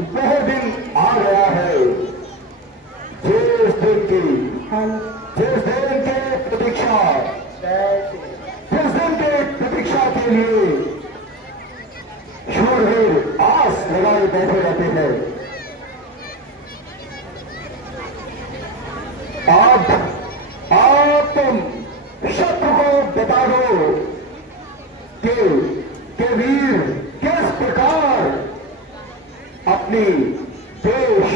वह दिन आ गया है जिस दिन की जिस दिन के प्रतीक्षा जिस दिन के प्रतीक्षा के लिए शूरवीर आस लगाए बैठे रहते हैं। आप तुम शत्रु को बता दो कि वीर किस प्रकार अपनी देश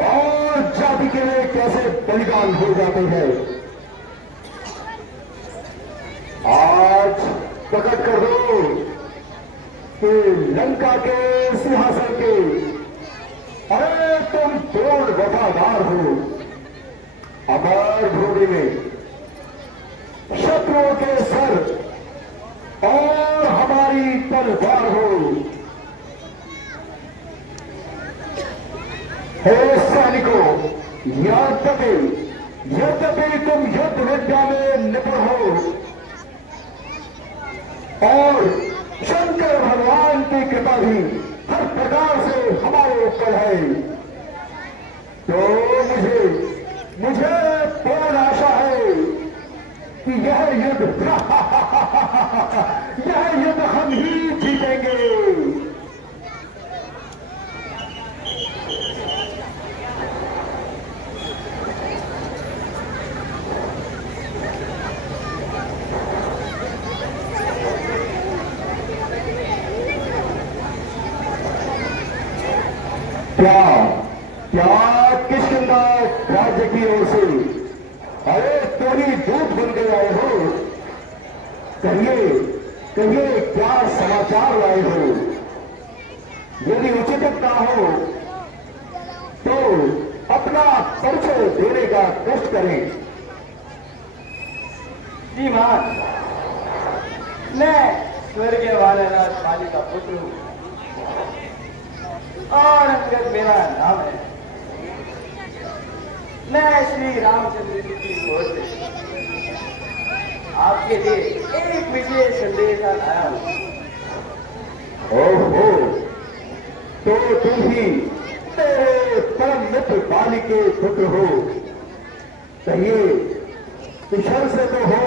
और जाति के लिए कैसे बलिदान हो जाते हैं। आज प्रकट कर दो कि लंका के सिंहासन के अरे तुम पूर्ण वफादार हो। अमर भूमि में शत्रुओं के सर और हमारी तलवार हो। हे सैनिकों, यद्यपि तुम युद्ध विद्या में निपुण हो और शंकर भगवान की कृपा भी हर प्रकार से हमारे ऊपर है, तो मुझे पूर्ण आशा है कि यह युद्ध हम ही जीतेंगे। क्या किष्किंधा राज्य की ओर से अरे तोरी दूत बन के आए हो। कहिए क्या समाचार लाए हो। यदि उचित ना हो तो अपना परिचय देने का कष्ट करें। श्रीमान, मैं स्वर्गीय वानरराज बाली का पुत्र हूँ और अंगद मेरा नाम है। मैं श्री रामचंद्र जी की ओर से आपके लिए एक विशेष संदेश लाया हूँ। ओहो, तो तुम ही मेरे परम मित्र बाली के पुत्र हो। कहिए कुशल से तो हो।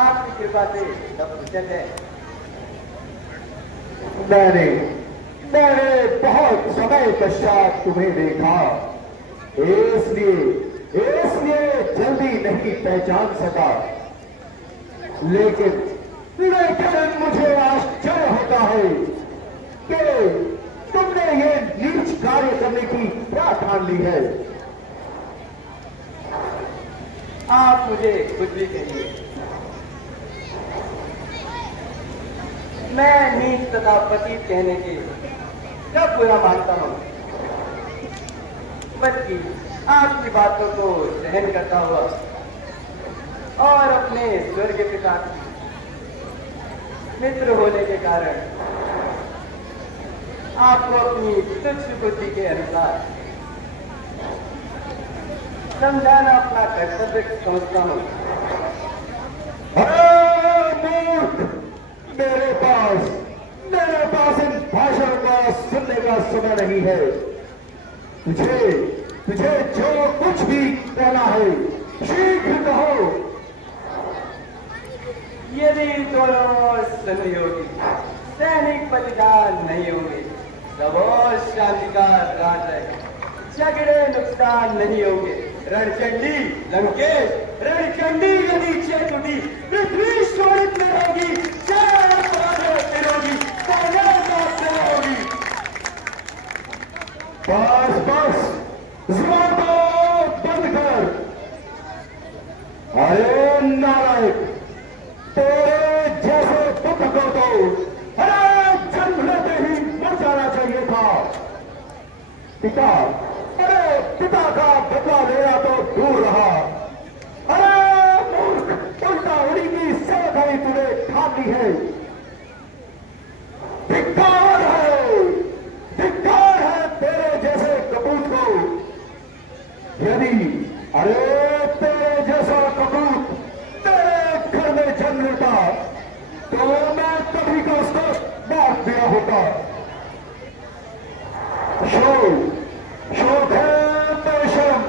आपकी कृपा से सब कुशल है। मैंने बहुत समय पश्चात तुम्हें देखा, इसलिए जल्दी नहीं पहचान सका। लेकिन मुझे आश्चर्य होता है कि तुमने ये नीच कार्य करने की क्या ठान ली है। आप मुझे कुछ भी कहिए, मैं नीच तथा पतित कहने के कब बुरा मानता हूँ, बल्कि आपकी बातों को सहन करता हुआ और अपने स्वर्ग पिता मित्र होने के कारण आपको अपनी तुच्छ बुद्धि के अनुसार समझाना अपना कर्तव्य समझता हूँ। मेरे पास इन भाषण का सुनने का समय नहीं है। तुझे जो कुछ भी कहना है शीघ्र कहो। यदि दोनों सहयोगी सैनिक बलिदान नहीं होंगे तब और शांति का राज रहेगा। झगड़े नुकसान नहीं होंगे। रणचंडी लंकेश, रणचंडी यदि चेतुटी पृथ्वी शोणित में होगी, बस जुबान को बंद कर। अरे नारायण, तेरे जैसे पुत्र को तो अरे जन्म लेते ही मर जाना चाहिए था। पिता का बदला लेना तो दूर रहा। अरे मूर्ख, उल्टा उड़ी की सेवकाई तूने ठान ली है। धिक्कार है तेरे जैसे कपूत को। यदि तेरे जैसा कपूत तेरे घर में जन्म लेता तो मैं कभी को उसको मार दिया होता। शोक है बेशरम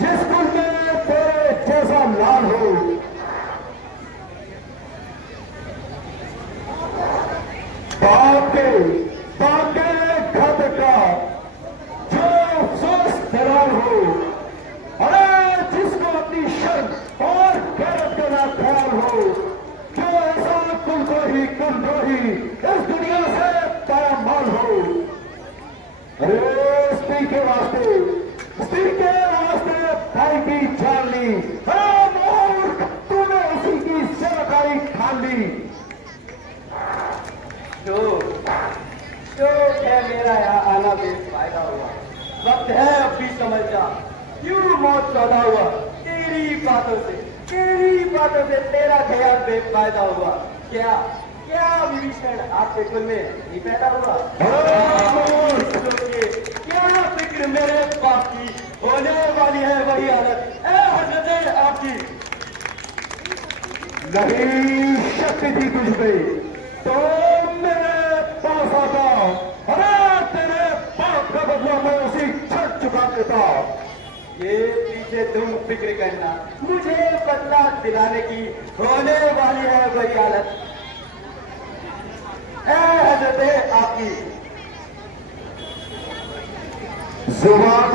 जिस कुल में तेरे जैसा लाल हो। बाप के घात का जो अफसोस दलाल हो। अरे जिसको अपनी शर्म और गैरत का ना ख्याल हो, जो ऐसा कुलद्रोही इस दुनिया से पामाल हो। अरे स्त्री के वास्ते भाई की जान ली। मूर्ख, तूने उसी की सेवकाई ठान ली। शोक है मेरा यहाँ आना बेफायदा हुआ। वक्त है अब भी समझ जा, क्यों मौत सौदा हुआ। तेरी बातों से तेरा ख्याल बेफायदा हुआ। क्या विभीषण आपके कुल में नहीं पैदा हुआ। क्या फिक्र मेरे बाप की, होने वाली है वही हालत हजरत आपकी। नहीं शक्ति थी तुझमें तो मेरे पास आता। अरे तेरे बाप का बदला मैं उसी छट चुका देता। ये पीछे तुम फिक्र करना, मुझे बदला दिलाने की होने वाली है वही हालत हजरत आपकी। जुबान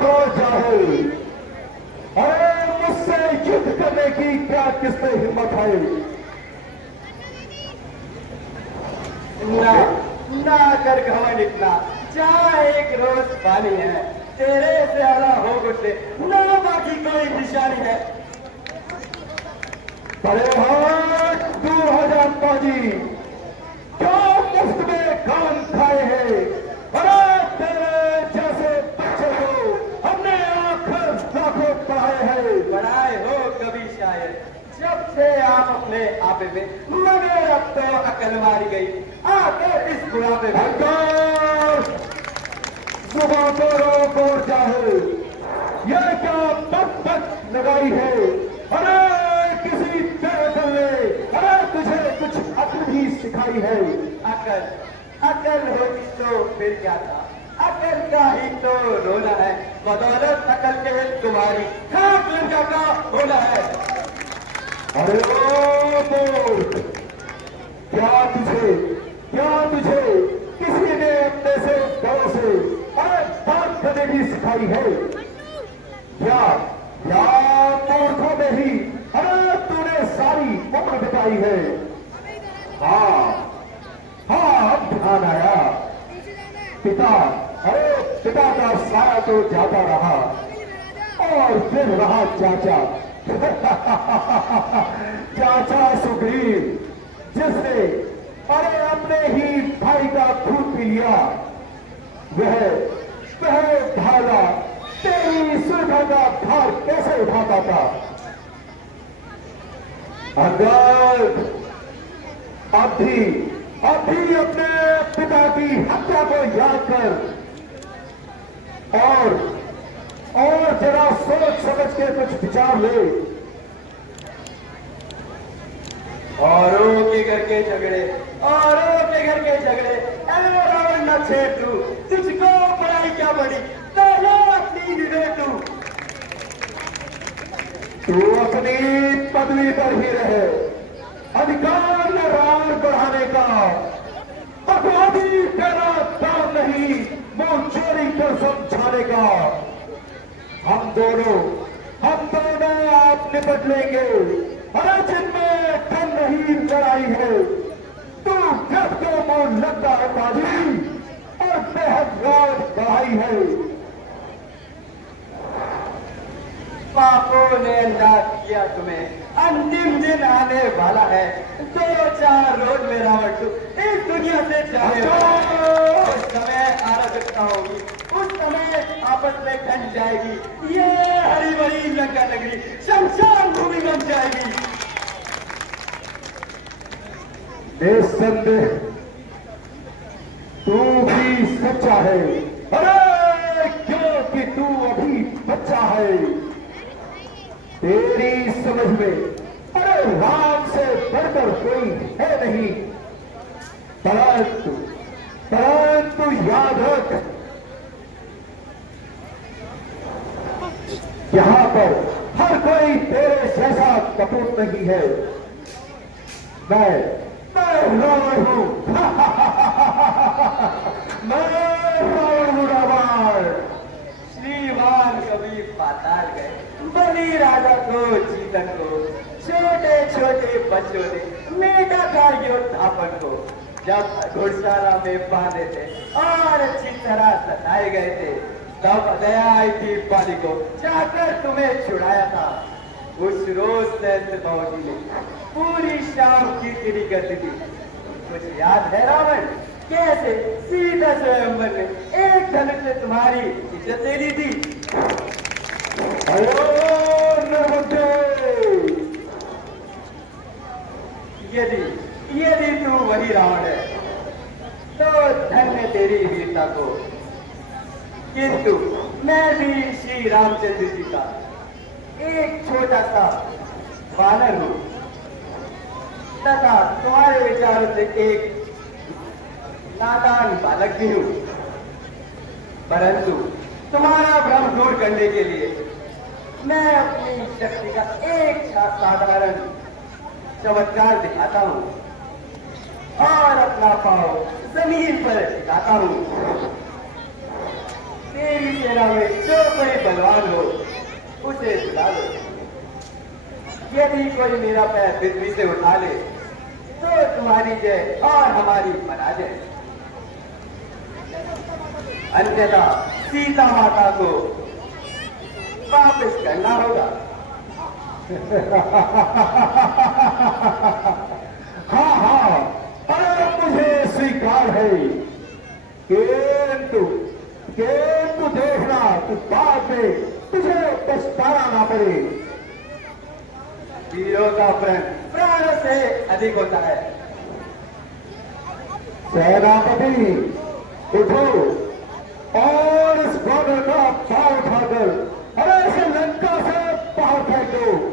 को चाहे, अरे मुझसे युद्ध करने की क्या किसने हिम्मत है। ना कर घमंड इतना, चाहे एक रोज पानी है तेरे से आला हो गुस्से, ना बाकी कोई निशानी है। बड़े हाथ 2000 पाजी क्या मुफ्त में काम खाए हैं। अरे तेरे जैसे बच्चे को हमने आखिर लाखों पढ़ाए हैं। पढ़ाए हो कभी शायद जब से आप अपने आपे में, मगर अब तो अकल मारी गई आकर इस बुढ़ापे में। सुबह को रोक और चाहे, यह क्या बक लगाई है। अरे किसी बेअकल ने अरे तुझे कुछ अकल ही सिखाई है। अकल होती तो फिर क्या था, अकल का ही तो रोना है। बदौलत अकल के तुम्हारी खाक लंका का होना है। अरे ओ मूर्ख, क्या तुझे किसी ने अपने से बड़ों से अरे बात करने की सिखाई है। क्या मूर्खों में ही अरे तूने सारी उम्र बिताई है। हाँ अब ध्यान आया। पिता का साया तो जाता रहा और फिर रहा चाचा। चाचा सुग्रीव, जिसने अरे अपने ही भाई का खून पी लिया। वह भाला तेरी सुरक्षा का भार कैसे उठाता था। अगर अब भी अपने पिता की हत्या को याद कर और जरा सोच समझ के कुछ विचार ले। औरों के घर के झगड़े रावण न छेड़ तू, तुझको पढ़ाई क्या पड़ी पहले अपनी विवेक तू अपनी पदवी पर ही रहे। अधिकार न राण बढ़ाने का, बकवादी तेरा काम नहीं मुंह चोरी कर समझाने का। हम दोनों आप निपट लेंगे। अरे जिनमें ठन नहीं लड़ाई है, तू जब तो मुंह लगता है बाजी और बेहद राज बढ़ाई है। पापों ने अंदाज किया तुम्हें, अंतिम दिन आने वाला है। 2-4 रोज में रावण तू इस दुनिया से जाए। उस समय अराजकता होगी, उस समय आपस में घट जाएगी। ये हरी भरी लंका नगरी शमशान भूमि बन जाएगी। निस्संदेह तू भी सच्चा है। अरे क्योंकि तू अभी बच्चा है। तेरी समझ में अरे राम से बढ़कर कोई है नहीं। परंतु याद रख, यहाँ पर हर कोई तेरे जैसा कपूत नहीं है। मैं रावण हूँ। मैं रावण हूँ, रावण। श्रीमान कभी पाताल गए, बलि राजा को चीतन को, छोटे छोटे बच्चों ने मेटा का योद्धापन को जब घुड़शाला में बांधे थे और अच्छी तरह सताए गए थे, तब दया आई थी बाली को, जाकर तुम्हें छुड़ाया था। उस रोज सहस्त्र बाबूजी ने पूरी शाम कीर्तनी करती थी। कुछ याद है रावण, कैसे सीता स्वयंवर ने एक धनुष से तुम्हारी इज्जत दे दी थी? यदि तू वही रावण है तो धन्य तेरी वीरता को। किंतु मैं भी श्री रामचंद्र जी का एक छोटा सा वानर हूं तथा तुम्हारे विचारों से एक नादान बालक भी हूं, परंतु तुम्हारा भ्रम दूर करने के लिए मैं अपनी शक्ति का एक साधारण चमत्कार दिखाता हूं और अपना पांव जमीन पर टिकाता हूं। तेरी सेना में जो कोई बलवान हो उसे बुला लो। यदि कोई मेरा पैर पृथ्वी से उठा ले तो तुम्हारी जय और हमारी पराजय। अन्यथा सीता माता को वापस करना होगा। हाँ हाँ, अरे मुझे स्वीकार है, किंतु देखना कि बाद में तुझे पछताना ना पड़े। वीरों का प्राण से अधिक होता है। सेनापति उठो और इस बॉर्डर का पांव उठाकर अरे इसे लंका से बाहर फेंक दो।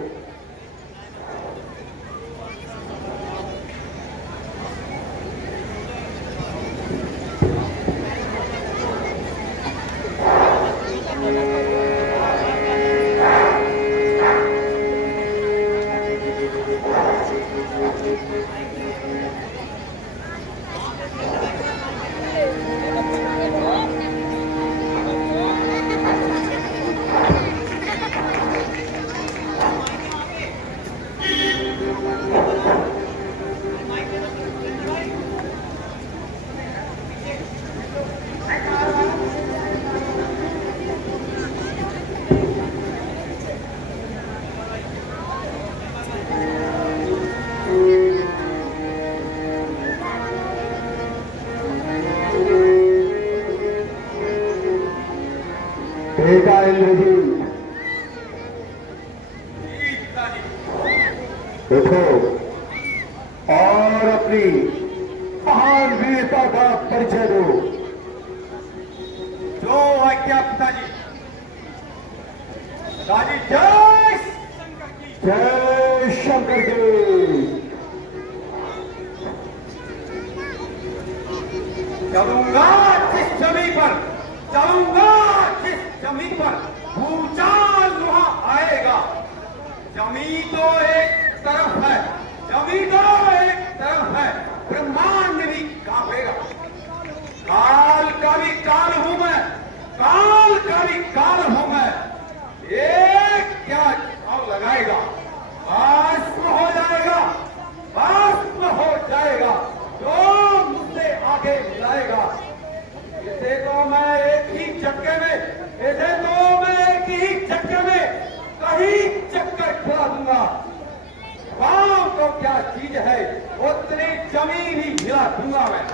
बेटा इंद्रजीत उठो और अपनी महान वीरता का परिचय दो। जो आज्ञा पिताजी। पिताजी जय जय शंकर जी। चलूंगा जिस जमीन पर, चलूंगा जिस जमीन पर भूचाल वहां आएगा। जमीन तो एक तरफ है, जमीन तो एक तरफ है, ब्रह्मांड भी कांपेगा। काल का भी काल हूं मैं, काल का भी काल हूं मैं। एक क्या घाव लगाएगा, भस्म हो जाएगा, भस्म हो जाएगा। जो मुझसे आगे मिलाएगा, इसे तो मैं एक ही चक्के में, इसे तो मैं एक ही चक्के में कहीं चक्कर खिला दूंगा। पांव तो क्या चीज है, उतनी जमीन ही हिला दूंगा मैं।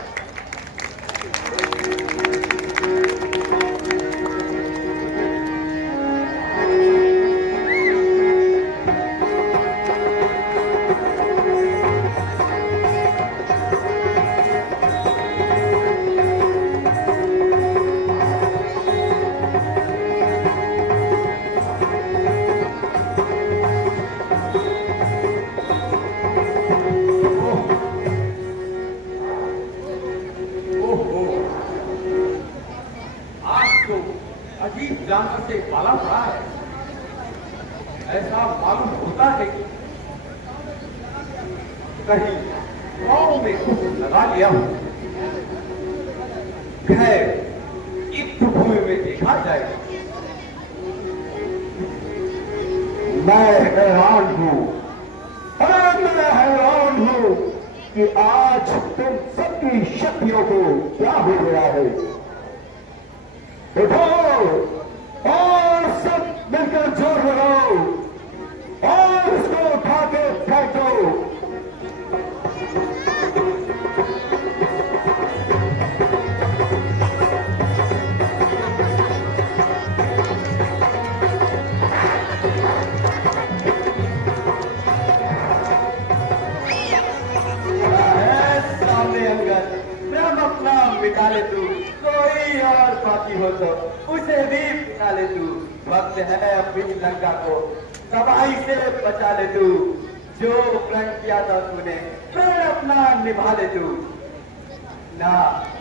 अजीब जानवर से पाला पड़ा है। ऐसा मालूम होता है कि कहीं गांव में कुछ लगा लिया हो। खैर युद्ध भूमि में देखा जाएगा। मैं हैरान हूं, अरे मैं हैरान हूं कि आज तुम सबकी शक्तियों को क्या हो गया है। उठो और सब मिलकर जोर लगाओ और उसको उठा के फेंक दो। मिटा ले तू, कोई और बाकी हो तो उसे भी मिटा ले तू। वक्त है अपनी लंका को तबाही से बचा ले तू। जो प्रण किया था तूने प्रण अपना निभा ले तू। ना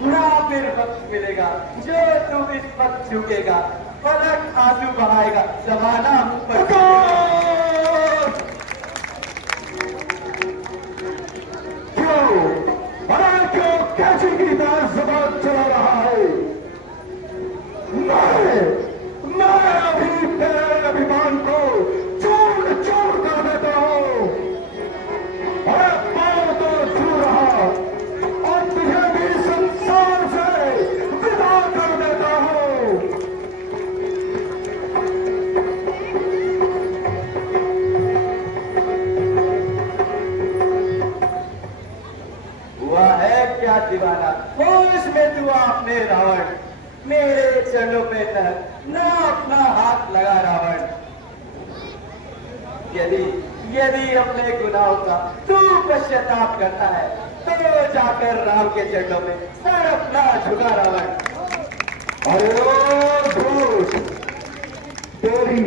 ना फिर वक्त मिलेगा जो तू इस वक्त झुकेगा, पलक आंसू बहाएगा, जमाना ऊपर कैसे की दार जबान चला रहा है। मैं अभी तेरे अभिमान को चूर चूर कर देता हूं। अरे पाँव तो छू रहा और तुझे भी संसार से विदा कर देता हूं। हुआ है क्या दीवाना, होश में तू आपने रावण। मेरे चरणों पे ना अपना हाथ लगा रावण। यदि अपने गुनाहों का तू पश्चाताप करता है तो जाकर राम के चरणों में सर अपना झुका रावण। अरे भूत, तेरी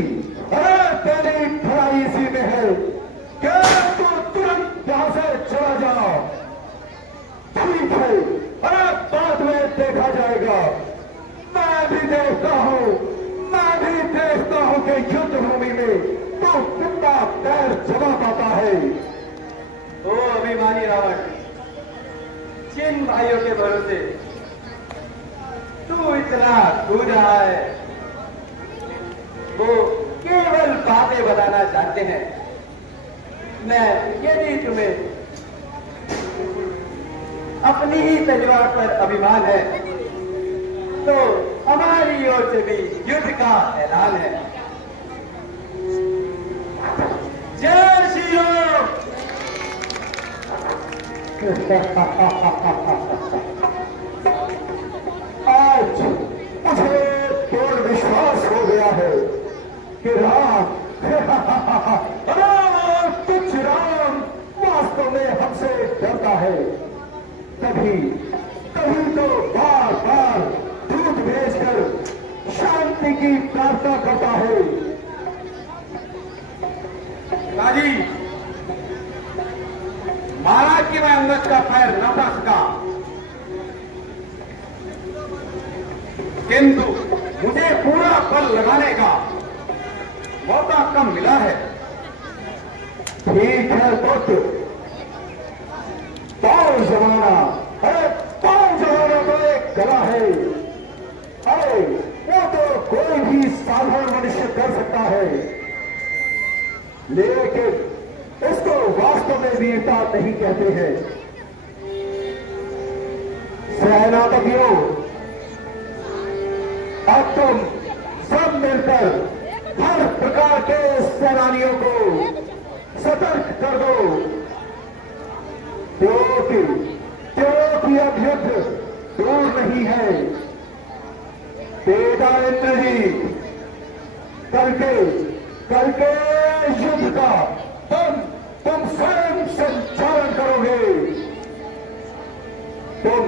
खराई इसी में है। क्या तू तुरंत यहां से चला जा। ठीक है, अरे बाद में देखा जाएगा। मैं भी देखता हूं कि युद्ध भूमि में तो कितना पैर जमा पाता है। ओ अभिमानी रावण, जिन भाइयों के भरोसे तू इतना कूद रहा है वो केवल बातें बताना चाहते हैं। मैं यदि तुम्हें अपनी ही तलवार पर अभिमान है तो हमारी ओर से भी युद्ध का ऐलान है। जय श्री राम। आज मुझे पूर्ण विश्वास हो गया है कि राम तुझ राम वास्तव में हमसे डरता है। कभी तो बार बार दूध भेजकर शांति की प्रार्थना करता है। राजी, महाराज की मैं अंगद का पैर न पा सका, किंतु मुझे पूरा बल लगाने का मौका कम मिला है। ठीक है पुत्र, पाँव जमाना तो एक कला है। अरे वो तो कोई भी साधारण मनुष्य कर सकता है, लेकिन इसको वास्तव में वीरता नहीं कहते हैं। सेनापतियों, अब तुम सब मिलकर हर प्रकार के सेनानियों को सतर्क कर दो, क्योंकि अब युद्ध दूर नहीं है। बेटा इंद्रजीत, करके युद्ध का तुम स्वयं संचालन करोगे। तुम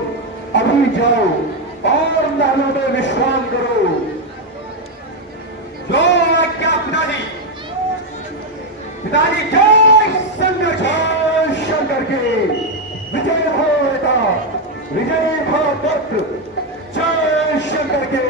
अभी जाओ और महलों में विश्राम करो। जो क्या पिताजी जय शंकर, जय शंकर की विजय हो बेटा, विजय हो पुत्र, जय शंकर के।